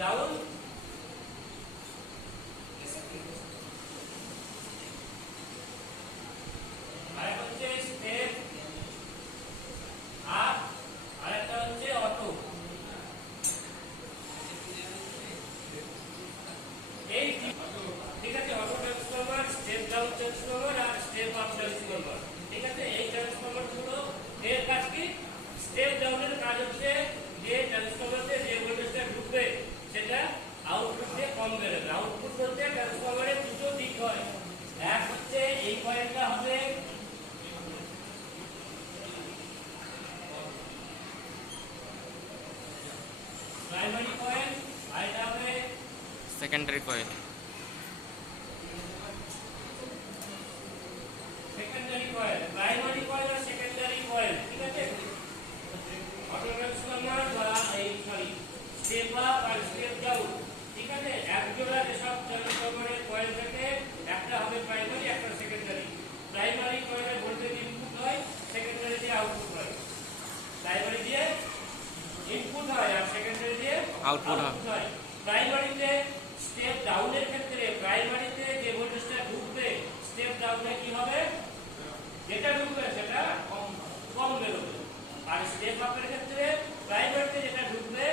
Down আর হচ্ছে step up আর একটা হচ্ছে অটো। এই ঠিক আছে, auto transformer, step down transformer আর স্টেপ আপ ট্রান্সফরমার। ঠিক আছে, এই ট্রান্সফরমার গুলো এর কাজ কি? স্টেপ ডাউনের কাজ হচ্ছে যে ট্রান্সফরমারে যে ভোল্টেজটা ঢুকবে সেটা আউটপুট দিয়ে কম বেরোবে। আউটপুট বলতে ট্রান্সফরমারের দুটো দিক হয়, এক হচ্ছে এই পয়েন্টটা হবে প্রাইমারি কয়েল আর এটা হবে secondary coil. Secondary coil, primary coil আর সেকেন্ডারি কয়েল। ঠিক আছে, অটো ট্রান্সফরমার বা এই সরি স্টেপ আপ আর স্টেপ ডাউন। ঠিক আছে, এক জোড়া যেসব ট্রান্সফরমারের কয়েল থাকে, একটা হবে প্রাইমারি একটা সেকেন্ডারি। প্রাইমারি কয়েলের ভোল্টেজ ইনপুট হয়, সেকেন্ডারি দিয়ে আউটপুট হয়। প্রাইমারি দিয়ে ইনপুট হয় আর সেকেন্ডারি দিয়ে আউটপুট হয়। প্রাইমারিতে স্টেপ ডাউনের ক্ষেত্রে প্রাইমারিতে যে ভোল্টেজটা ঢুকবে স্টেপ ডাউনে কি হবে? যেটা ঢুকবে সেটা কম বেরোবে। আর স্টেপ আপের ক্ষেত্রে প্রাইমারিতে যেটা ঢুকবে